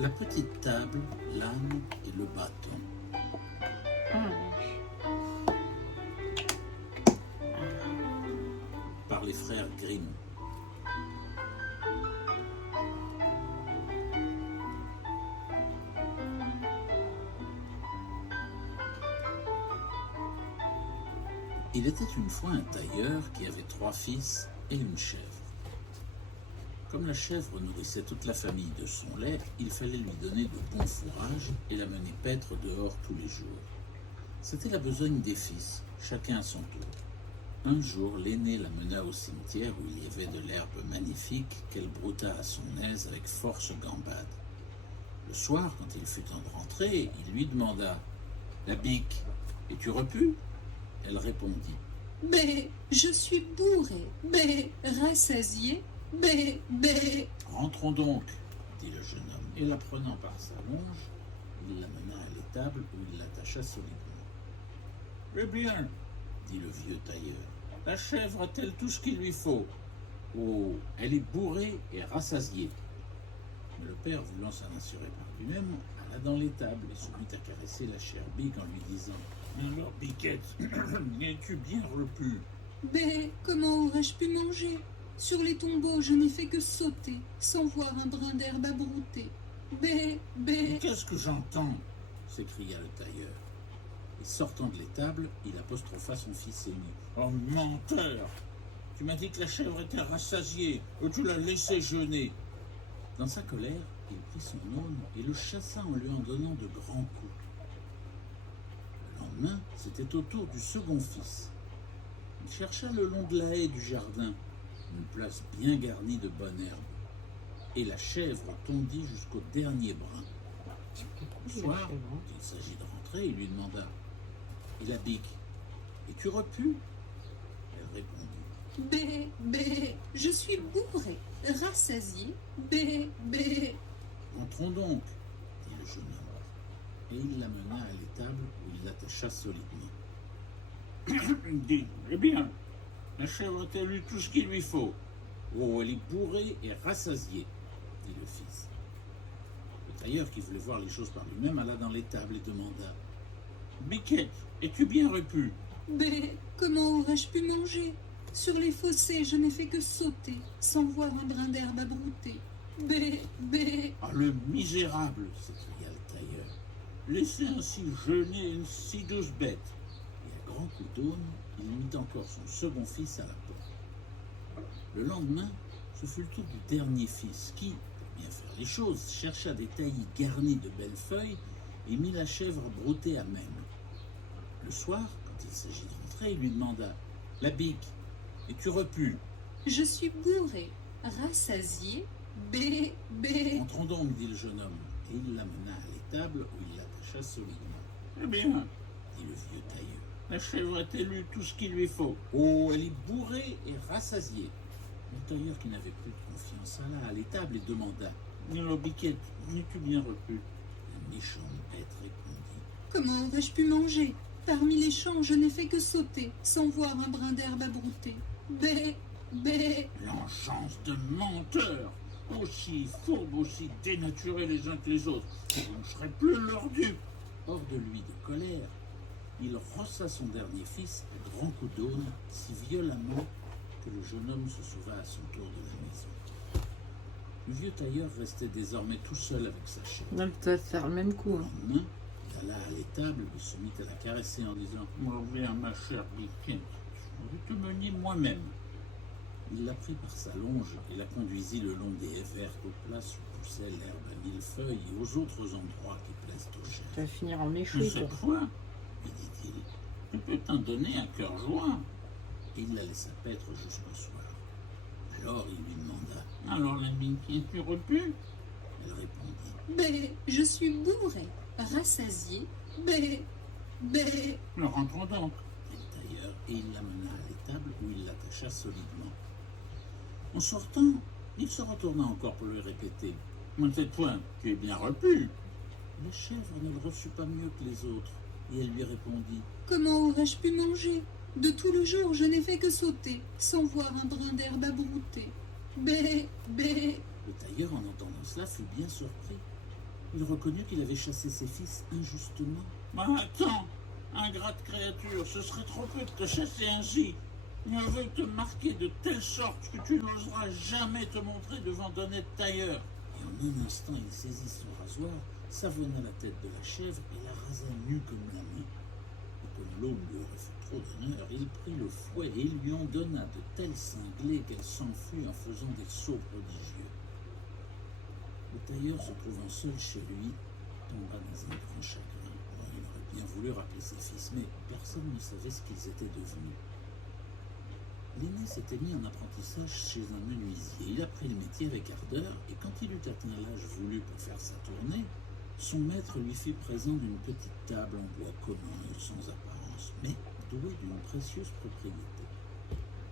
La petite table, l'âne et le bâton. Par les frères Grimm. Il était une fois un tailleur qui avait 3 fils et une chèvre. Comme la chèvre nourrissait toute la famille de son lait, il fallait lui donner de bons fourrages et la mener paître dehors tous les jours. C'était la besogne des fils, chacun à son tour. Un jour, l'aîné la mena au cimetière où il y avait de l'herbe magnifique qu'elle brouta à son aise avec force gambade. Le soir, quand il fut temps de rentrer, il lui demanda « La bique, es-tu repue ?» Elle répondit « Mais je suis bourré, mais rassasié, mais. » « Rentrons donc, dit le jeune homme, et la prenant par sa longe, il la mena à l'étable où il l'attacha solidement. « Eh bien, dit le vieux tailleur, la chèvre a-t-elle tout ce qu'il lui faut ? Oh, elle est bourrée et rassasiée. » Mais le père, voulant s'en assurer par lui-même, alla dans l'étable et se mit à caresser la chère bique en lui disant « Alors, Biquette, es-tu bien repue ? » « Mais comment aurais-je pu manger ? Sur les tombeaux, je n'ai fait que sauter, sans voir un brin d'herbe à brouter. Mais. » « Qu'est-ce que j'entends ?» s'écria le tailleur. Et sortant de l'étable, il apostropha son fils aîné. « Oh, menteur ! Tu m'as dit que la chèvre était rassasiée, et tu l'as laissée jeûner. » Dans sa colère, il prit son aune et le chassa en lui en donnant de grands coups. Le lendemain, c'était au tour du second fils. Il chercha le long de la haie du jardin, une place bien garnie de bonne herbe, et la chèvre tondit jusqu'au dernier brin. Le soir, quand il s'agit de rentrer, il lui demanda « Et la bique, es-tu repue ?» Elle répondit « Mais. Je suis bourré, rassasié, mais. » « Entrons donc, dit le jeune homme, et il la mena à l'étable où il l'attacha solidement. « Dis, eh bien, la chèvre a-t-elle eu tout ce qu'il lui faut ? Oh, elle est bourrée et rassasiée, dit le fils. » Le tailleur, qui voulait voir les choses par lui-même, alla dans l'étable et demanda « Biquette, es-tu bien repue ? » « Mais comment aurais-je pu manger ? Sur les fossés, je n'ai fait que sauter, sans voir un brin d'herbe à brouter. Mais. » « Ah, le misérable !» s'écria le tailleur. « Laissez ainsi jeûner une si douce bête !» Et à grands coups d'aune, il mit encore son second fils à la porte. Le lendemain, ce fut le tour du dernier fils qui, pour bien faire les choses, chercha des taillis garnis de belles feuilles et mit la chèvre broutée à même. Le soir, quand il s'agit de rentrer, il lui demanda « La bique, es-tu repue ?»« Je suis bourré, rassasié, mais. » « Entrons donc, dit le jeune homme, et il l'amena à l'étable où il l'attacha solidement. « Eh bien, dit le vieux tailleur, la chèvre a-t-elle eu tout ce qu'il lui faut ? Oh, elle est bourrée et rassasiée. » Le tailleur, qui n'avait plus de confiance, alla à l'étable et demanda « Oh, Biquette, es-tu bien repue ?» La méchante bête répondit « Comment aurais-je pu manger ? Parmi les champs, je n'ai fait que sauter, sans voir un brin d'herbe à brouter. Mais. » « L'enchance de menteur ! Aussi fourbes, aussi dénaturés les uns que les autres, vous ne serez plus leur dupe. » Hors de lui de colère, il rossa son dernier fils à grands coups d'aune si violemment que le jeune homme se sauva à son tour de la maison. Le vieux tailleur restait désormais tout seul avec sa chèvre. Non, ça faire le même coup. Le lendemain, il alla à l'étable et se mit à la caresser en disant « Oh bien, ma chère Biquette, je vais te mener moi-même. » Il la prit par sa longe et la conduisit le long des haies vertes aux places où poussait l'herbe à 1000 feuilles et aux autres endroits qui plaisent aux chèvres. Ça va finir en « méchoui, Cette fois, lui dit-il, je peux t'en donner un cœur joint. » Et il la laissa paître jusqu'au soir. Alors il lui demanda « Alors la bique, es-tu repue ?» Elle répondit « Mais. Je suis bourré, rassasié, mais. » « Nous rentrons donc, dit le tailleur, et il l'amena à l'étable où il l'attacha solidement. En sortant, il se retourna encore pour lui répéter « Mais cette fois, tu es bien repue. » La chèvre ne le reçut pas mieux que les autres, et elle lui répondit « Comment aurais-je pu manger ? De tout le jour, je n'ai fait que sauter, sans voir un brin d'herbe à brouter. Mais. » Le tailleur, en entendant cela, fut bien surpris. Il reconnut qu'il avait chassé ses fils injustement. Attends, ingrate créature, ce serait trop peu de te chasser ainsi. Mieux veut te marquer de telle sorte que tu n'oseras jamais te montrer devant d'honnêtes tailleurs. Et en un instant, il saisit son rasoir, savonna la tête de la chèvre et la rasa nue comme la main. Et comme l'aube lui aurait fait trop d'honneur, il prit le fouet et il lui en donna de tels cinglés qu'elle s'enfuit en faisant des sauts prodigieux. Le tailleur, se trouvant seul chez lui, tomba dans un grand chagrin. Il aurait bien voulu rappeler ses fils, mais personne ne savait ce qu'ils étaient devenus. L'aîné s'était mis en apprentissage chez un menuisier. Il apprit le métier avec ardeur, et quand il eut atteint l'âge voulu pour faire sa tournée, son maître lui fit présent d'une petite table en bois commun et sans apparence, mais douée d'une précieuse propriété.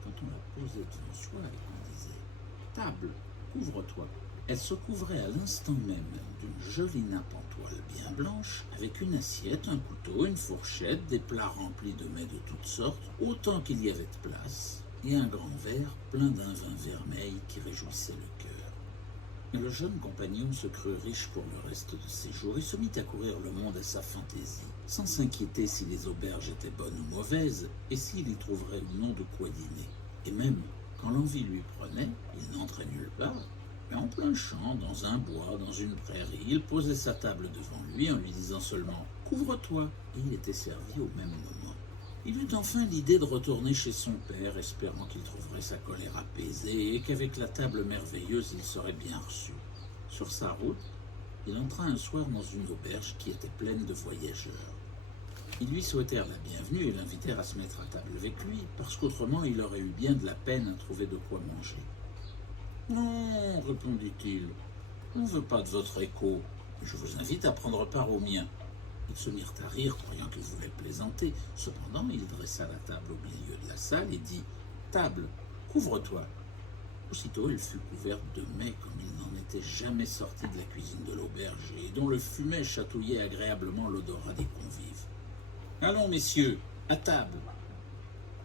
Quand on la posait devant soi, on disait « Table, couvre-toi ». Elle se couvrait à l'instant même d'une jolie nappe en toile bien blanche, avec une assiette, un couteau, une fourchette, des plats remplis de mets de toutes sortes, autant qu'il y avait de place, et un grand verre plein d'un vin vermeil qui réjouissait le cœur. Le jeune compagnon se crut riche pour le reste de ses jours et se mit à courir le monde à sa fantaisie, sans s'inquiéter si les auberges étaient bonnes ou mauvaises, et s'il y trouverait ou non de quoi dîner. Et même, quand l'envie lui prenait, il n'entrait nulle part. Mais en plein champ, dans un bois, dans une prairie, il posait sa table devant lui en lui disant seulement « Couvre-toi » et il était servi au même moment. Il eut enfin l'idée de retourner chez son père, espérant qu'il trouverait sa colère apaisée et qu'avec la table merveilleuse, il serait bien reçu. Sur sa route, il entra un soir dans une auberge qui était pleine de voyageurs. Ils lui souhaitèrent la bienvenue et l'invitèrent à se mettre à table avec lui, parce qu'autrement il aurait eu bien de la peine à trouver de quoi manger. « Non, répondit-il, on ne veut pas de votre écho, mais je vous invite à prendre part au mien. » Ils se mirent à rire, croyant qu'il voulait plaisanter. Cependant, il dressa la table au milieu de la salle et dit « Table, couvre-toi ». Aussitôt, elle fut couverte de mets comme il n'en était jamais sorti de la cuisine de l'auberge et dont le fumet chatouillait agréablement l'odorat des convives. « Allons, messieurs, à table !»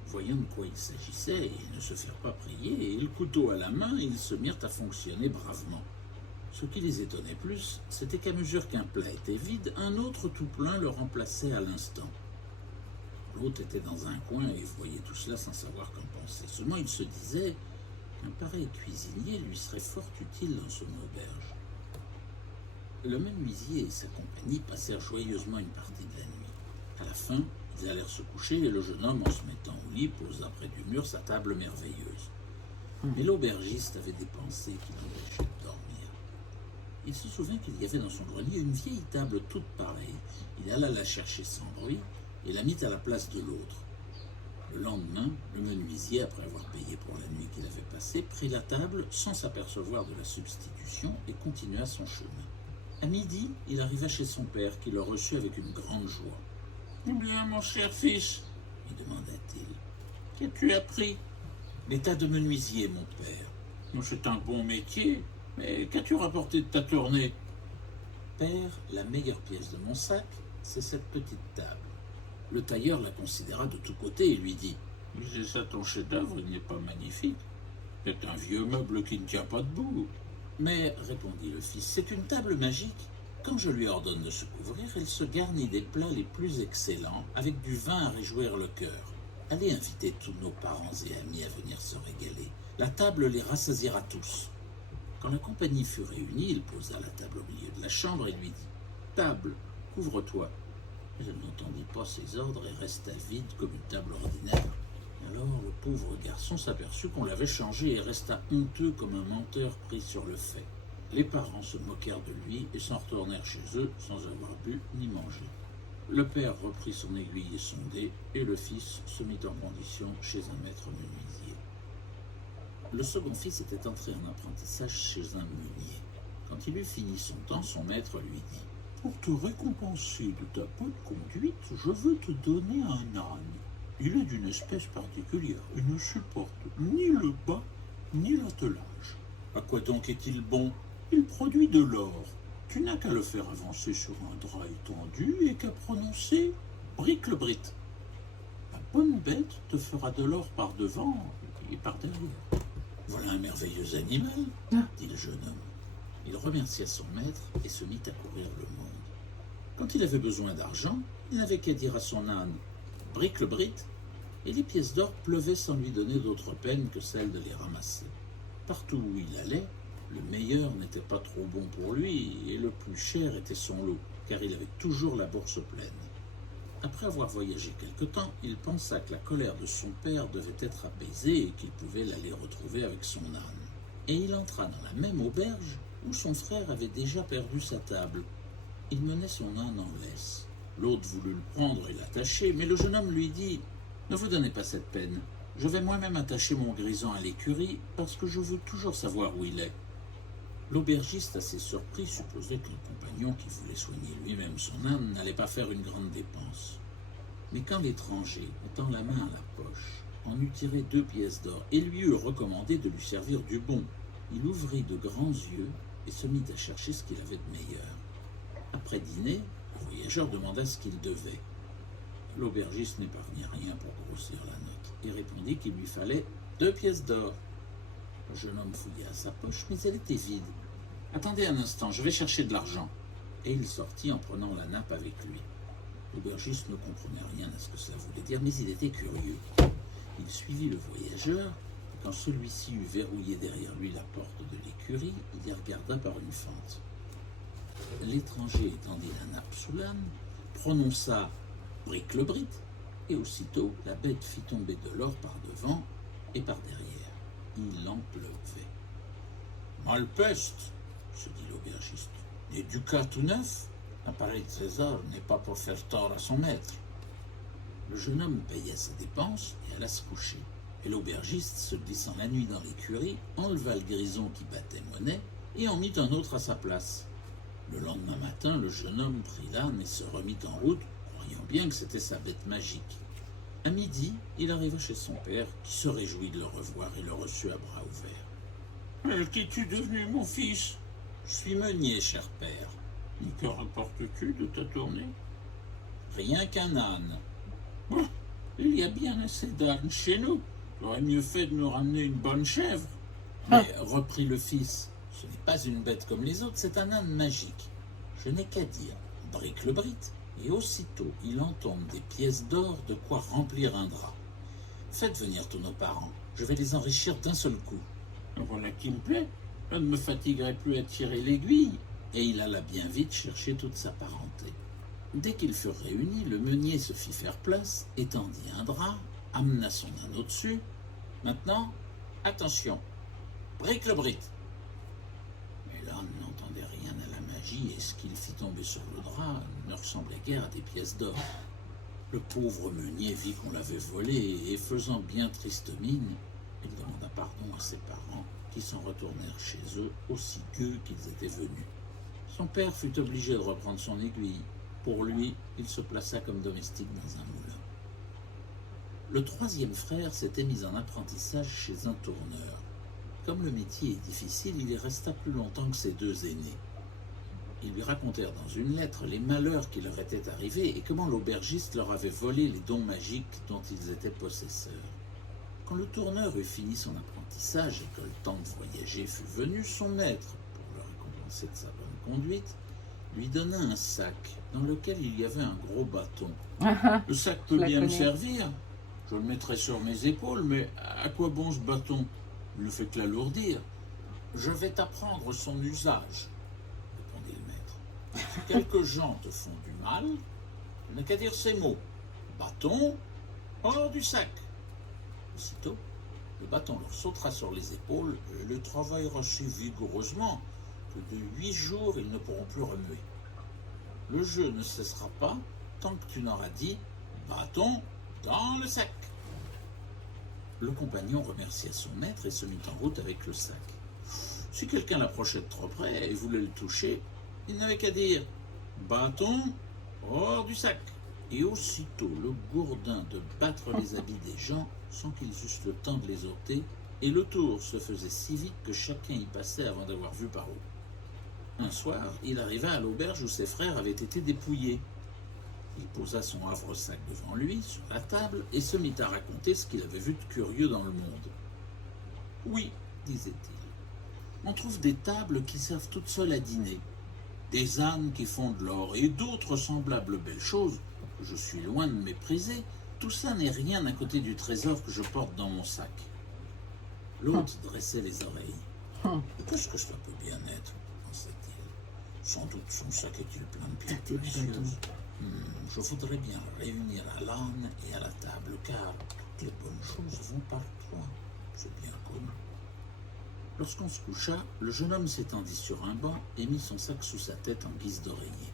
Voyant de quoi il s'agissait, ils ne se firent pas prier, et le couteau à la main, ils se mirent à fonctionner bravement. Ce qui les étonnait plus, c'était qu'à mesure qu'un plat était vide, un autre tout plein le remplaçait à l'instant. L'hôte était dans un coin et voyait tout cela sans savoir qu'en penser. Seulement il se disait qu'un pareil cuisinier lui serait fort utile dans son auberge. Le menuisier et sa compagnie passèrent joyeusement une partie de la nuit. À la fin, ils allèrent se coucher et le jeune homme, en se mettant au lit, posa près du mur sa table merveilleuse. Mais l'aubergiste avait des pensées qui l'empêchaient de dormir. Il se souvint qu'il y avait dans son grenier une vieille table toute pareille. Il alla la chercher sans bruit et la mit à la place de l'autre. Le lendemain, le menuisier, après avoir payé pour la nuit qu'il avait passée, prit la table sans s'apercevoir de la substitution et continua son chemin. À midi, il arriva chez son père qui le reçut avec une grande joie. « Eh bien, mon cher fils, lui demanda-t-il, qu'as-tu appris ?»« L'état de menuisier, mon père. »« C'est un bon métier, mais qu'as-tu rapporté de ta tournée ?»« Père, la meilleure pièce de mon sac, c'est cette petite table. » Le tailleur la considéra de tous côtés et lui dit « Mais c'est ça ton chef-d'œuvre, il n'est pas magnifique. C'est un vieux meuble qui ne tient pas debout. »« Mais, répondit le fils, c'est une table magique. Quand je lui ordonne de se couvrir, elle se garnit des plats les plus excellents, avec du vin à réjouir le cœur. Allez inviter tous nos parents et amis à venir se régaler. La table les rassasiera tous. » Quand la compagnie fut réunie, il posa la table au milieu de la chambre et lui dit « Table, couvre-toi. » Elle n'entendit pas ses ordres et resta vide comme une table ordinaire. Alors le pauvre garçon s'aperçut qu'on l'avait changé et resta honteux comme un menteur pris sur le fait. Les parents se moquèrent de lui et s'en retournèrent chez eux sans avoir bu ni mangé. Le père reprit son aiguille et son dé et le fils se mit en condition chez un maître menuisier. Le second fils était entré en apprentissage chez un meunier. Quand il eut fini son temps, son maître lui dit « Pour te récompenser de ta bonne conduite, je veux te donner un âne. Il est d'une espèce particulière et ne supporte ni le bas ni l'attelage. À quoi donc est-il bon? Il produit de l'or. Tu n'as qu'à le faire avancer sur un drap étendu et qu'à prononcer « bric-le-brit ». La bonne bête te fera de l'or par devant et par derrière. » « Voilà un merveilleux animal, dit le jeune homme. Il remercia son maître et se mit à courir le monde. Quand il avait besoin d'argent, il n'avait qu'à dire à son âne « Bric-le-brit » et les pièces d'or pleuvaient sans lui donner d'autre peine que celle de les ramasser. Partout où il allait, le meilleur n'était pas trop bon pour lui et le plus cher était son lot, car il avait toujours la bourse pleine. Après avoir voyagé quelque temps, il pensa que la colère de son père devait être apaisée et qu'il pouvait l'aller retrouver avec son âne. Et il entra dans la même auberge où son frère avait déjà perdu sa table. Il menait son âne en laisse. L'autre voulut le prendre et l'attacher, mais le jeune homme lui dit « Ne vous donnez pas cette peine. Je vais moi-même attacher mon grisant à l'écurie parce que je veux toujours savoir où il est. » L'aubergiste, assez surpris, supposait que le compagnon qui voulait soigner lui-même son âne n'allait pas faire une grande dépense. Mais quand l'étranger, mettant la main à la poche, en eut tiré 2 pièces d'or et lui eut recommandé de lui servir du bon, il ouvrit de grands yeux et se mit à chercher ce qu'il avait de meilleur. Après dîner, le voyageur demanda ce qu'il devait. L'aubergiste n'épargna rien pour grossir la note et répondit qu'il lui fallait 2 pièces d'or. Le jeune homme fouilla à sa poche, mais elle était vide. « Attendez un instant, je vais chercher de l'argent. » Et il sortit en prenant la nappe avec lui. L'aubergiste ne comprenait rien à ce que cela voulait dire, mais il était curieux. Il suivit le voyageur, et quand celui-ci eut verrouillé derrière lui la porte de l'écurie, il y regarda par une fente. L'étranger étendit la nappe sous l'âne, prononça « bric-le-brit », et aussitôt la bête fit tomber de l'or par devant et par derrière. Il en pleuvait. « Malpeste !» se dit l'aubergiste. « Des ducats tout neufs ? Un pareil trésor n'est pas pour faire tort à son maître. » Le jeune homme paya ses dépenses et alla se coucher. Et l'aubergiste, se glissant la nuit dans l'écurie, enleva le grison qui battait monnaie et en mit un autre à sa place. Le lendemain matin, le jeune homme prit l'âne et se remit en route, croyant bien que c'était sa bête magique. À midi, il arriva chez son père, qui se réjouit de le revoir et le reçut à bras ouverts. « Qu'es-tu devenu, mon fils ?»« Je suis meunier, cher père. »« Et que rapportes-tu de ta tournée ?»« Rien qu'un âne. »« Bon, il y a bien assez d'ânes chez nous. J'aurais mieux fait de me ramener une bonne chèvre. » Mais, reprit le fils, ce n'est pas une bête comme les autres, c'est un âne magique. Je n'ai qu'à dire, bric-le-brit, et aussitôt il en tombe des pièces d'or de quoi remplir un drap. Faites venir tous nos parents, je vais les enrichir d'un seul coup. Voilà qui me plaît, je ne me fatiguerai plus à tirer l'aiguille. Et il alla bien vite chercher toute sa parenté. Dès qu'ils furent réunis, le meunier se fit faire place, étendit un drap, amena son âne au-dessus. Maintenant, attention, bric-le-brit. Mais l'âne n'entendait rien à la magie, et ce qu'il fit tomber sur le drap ne ressemblait guère à des pièces d'or. Le pauvre meunier vit qu'on l'avait volé, et faisant bien triste mine, il demanda pardon à ses parents, qui s'en retournèrent chez eux aussi gueux qu'ils étaient venus. Son père fut obligé de reprendre son aiguille. Pour lui, il se plaça comme domestique dans un moulin. Le troisième frère s'était mis en apprentissage chez un tourneur. Comme le métier est difficile, il y resta plus longtemps que ses 2 aînés. Ils lui racontèrent dans une lettre les malheurs qui leur étaient arrivés et comment l'aubergiste leur avait volé les dons magiques dont ils étaient possesseurs. Quand le tourneur eut fini son apprentissage et que le temps de voyager fut venu, son maître, pour le récompenser de sa bonne conduite, lui donna un sac dans lequel il y avait un gros bâton. « Le sac peut bien me servir, je le mettrai sur mes épaules, mais à quoi bon ce bâton? Il ne fait que l'alourdir. Je vais t'apprendre son usage, répondit le maître. Si quelques gens te font du mal, tu n'as qu'à dire ces mots. Bâton, hors du sac. » Aussitôt, le bâton leur sautera sur les épaules et le travaillera si vigoureusement que de 8 jours ils ne pourront plus remuer. Le jeu ne cessera pas tant que tu n'auras dit « bâton dans le sac ». Le compagnon remercia son maître et se mit en route avec le sac. Si quelqu'un l'approchait de trop près et voulait le toucher, il n'avait qu'à dire « bâton hors du sac ». Et aussitôt le gourdin de battre les habits des gens sans qu'ils eussent le temps de les ôter, et le tour se faisait si vite que chacun y passait avant d'avoir vu par où. Un soir, il arriva à l'auberge où ses frères avaient été dépouillés. Il posa son havre-sac devant lui, sur la table, et se mit à raconter ce qu'il avait vu de curieux dans le monde. « Oui, disait-il, On trouve des tables qui servent toutes seules à dîner, des ânes qui font de l'or et d'autres semblables belles choses que je suis loin de mépriser. Tout ça n'est rien à côté du trésor que je porte dans mon sac. L'hôte dressait les oreilles. Qu'est-ce que cela peut bien être, pensa-t-il. Sans doute son sac est-il plein de pierres précieuses. Je voudrais bien réunir à l'âne et à la table, car toutes les bonnes choses vont par toi. C'est bien connu. Lorsqu'on se coucha, le jeune homme s'étendit sur un banc et mit son sac sous sa tête en guise d'oreiller.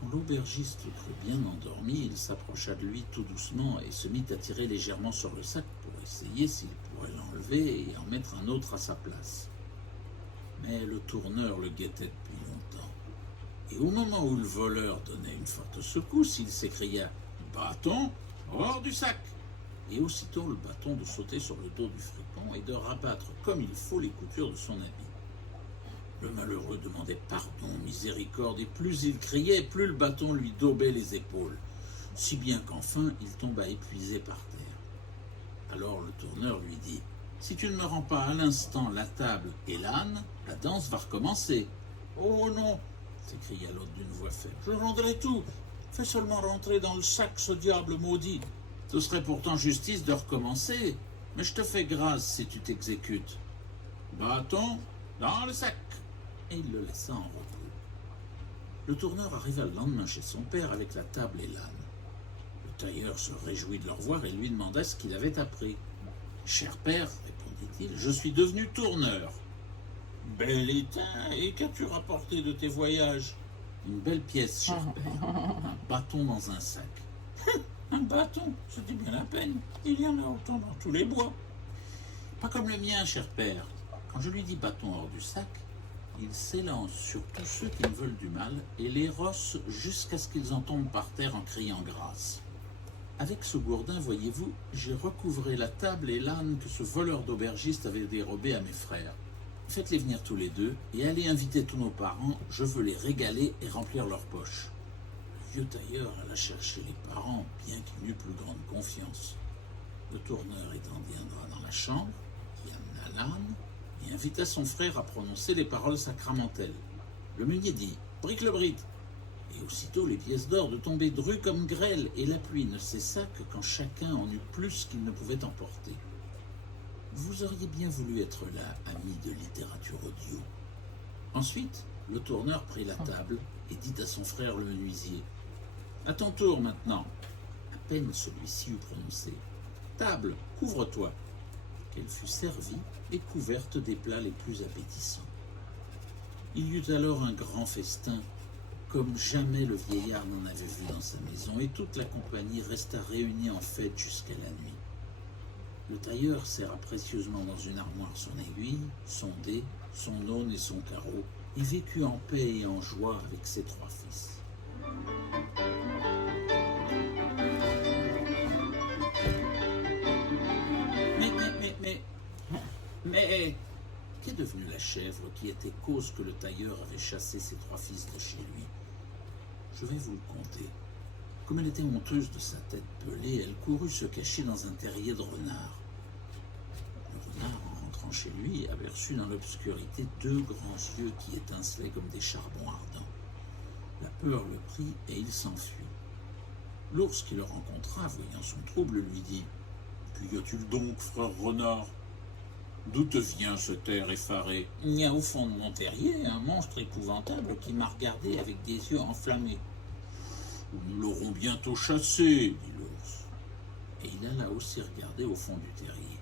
Quand l'aubergiste le crut bien endormi, il s'approcha de lui tout doucement et se mit à tirer légèrement sur le sac pour essayer s'il pourrait l'enlever et en mettre un autre à sa place. Mais le tourneur le guettait depuis longtemps. Et au moment où le voleur donnait une forte secousse, il s'écria « Bâton, hors du sac !» Et aussitôt le bâton de sauter sur le dos du fripon et de rabattre comme il faut les coutures de son habit. Le malheureux demandait pardon, miséricorde, et plus il criait, plus le bâton lui daubait les épaules, si bien qu'enfin il tomba épuisé par terre. Alors le tourneur lui dit « Si tu ne me rends pas à l'instant la table et l'âne, la danse va recommencer. »« Oh non !» s'écria l'autre d'une voix faible. « Je rendrai tout. Fais seulement rentrer dans le sac ce diable maudit. Ce serait pourtant justice de recommencer, mais je te fais grâce si tu t'exécutes. Bâton dans le sac !» Et il le laissa en repos. Le tourneur arriva le lendemain chez son père avec la table et l'âne. Le tailleur se réjouit de le revoir et lui demanda ce qu'il avait appris. « Cher père, répondit-il, je suis devenu tourneur. »« Bel état, et qu'as-tu rapporté de tes voyages ?»« Une belle pièce, cher père, un bâton dans un sac. »« Un bâton, c'était bien la peine, il y en a autant dans tous les bois. »« Pas comme le mien, cher père. Quand je lui dis bâton hors du sac, il s'élance sur tous ceux qui me veulent du mal et les rosse jusqu'à ce qu'ils en tombent par terre en criant grâce. Avec ce gourdin, voyez-vous, j'ai recouvré la table et l'âne que ce voleur d'aubergiste avait dérobé à mes frères. Faites-les venir tous les deux et allez inviter tous nos parents, je veux les régaler et remplir leurs poches. » Le vieux tailleur alla chercher les parents, bien qu'il n'eût plus grande confiance. Le tourneur étendit un drap dans la chambre, qui amena l'âne, et invita son frère à prononcer les paroles sacramentelles. Le meunier dit « Brique-le-brique !» Et aussitôt les pièces d'or de tomber drues comme grêle, et la pluie ne cessa que quand chacun en eut plus qu'il ne pouvait emporter. Vous auriez bien voulu être là, ami de littérature audio. Ensuite, le tourneur prit la table et dit à son frère le menuisier « À ton tour maintenant !» À peine celui-ci eut prononcé « Table, couvre-toi !» qu'elle fut servie et couverte des plats les plus appétissants. Il y eut alors un grand festin, comme jamais le vieillard n'en avait vu dans sa maison, et toute la compagnie resta réunie en fête jusqu'à la nuit. Le tailleur serra précieusement dans une armoire son aiguille, son dé, son aune et son carreau, et vécut en paix et en joie avec ses 3 fils. Mais, qu'est devenue la chèvre qui était cause que le tailleur avait chassé ses 3 fils de chez lui? Je vais vous le conter. Comme elle était honteuse de sa tête pelée, elle courut se cacher dans un terrier de renard. Le renard, en rentrant chez lui, aperçut dans l'obscurité 2 grands yeux qui étincelaient comme des charbons ardents. La peur le prit et il s'enfuit. L'ours qui le rencontra, voyant son trouble, lui dit « Qu'y a-t-il donc, frère renard ? D'où te vient cet air effaré ? » « Il y a au fond de mon terrier un monstre épouvantable qui m'a regardé avec des yeux enflammés. »« Nous l'aurons bientôt chassé, dit l'ours. » Et il alla aussi regarder au fond du terrier.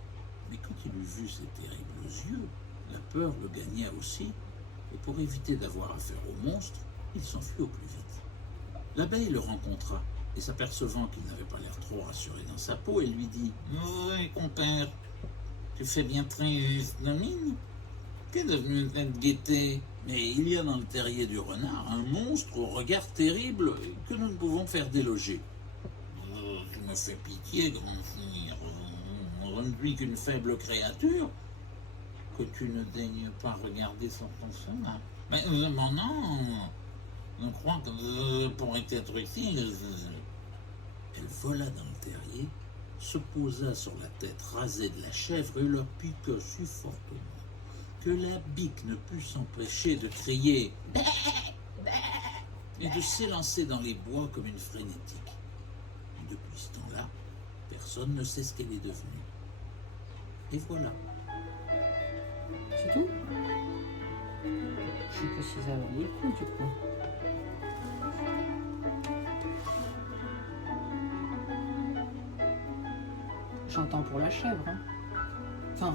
Mais quand il eut vu ces terribles yeux, la peur le gagna aussi, et pour éviter d'avoir affaire au monstre, il s'enfuit au plus vite. L'abeille le rencontra, et s'apercevant qu'il n'avait pas l'air trop rassuré dans sa peau, elle lui dit « Oui, compère, tu fais bien triste la mine. Qu'est devenu cette gaieté ? Mais il y a dans le terrier du renard un monstre au regard terrible que nous ne pouvons faire déloger. » Tu me fais pitié, grand frère. Je ne suis qu'une faible créature que tu ne daignes pas regarder sans ton chemin. Mais non, je crois que je pourrais être utile. Elle vola dans le terrier, se posa sur la tête rasée de la chèvre et la piqua si fortement que la bique ne put s'empêcher de crier et de s'élancer dans les bois comme une frénétique. Depuis ce temps-là, personne ne sait ce qu'elle est devenue. Et voilà. C'est tout? Je sais pas si ça valait le coup du coup. J'entends pour la chèvre. Hein. Enfin,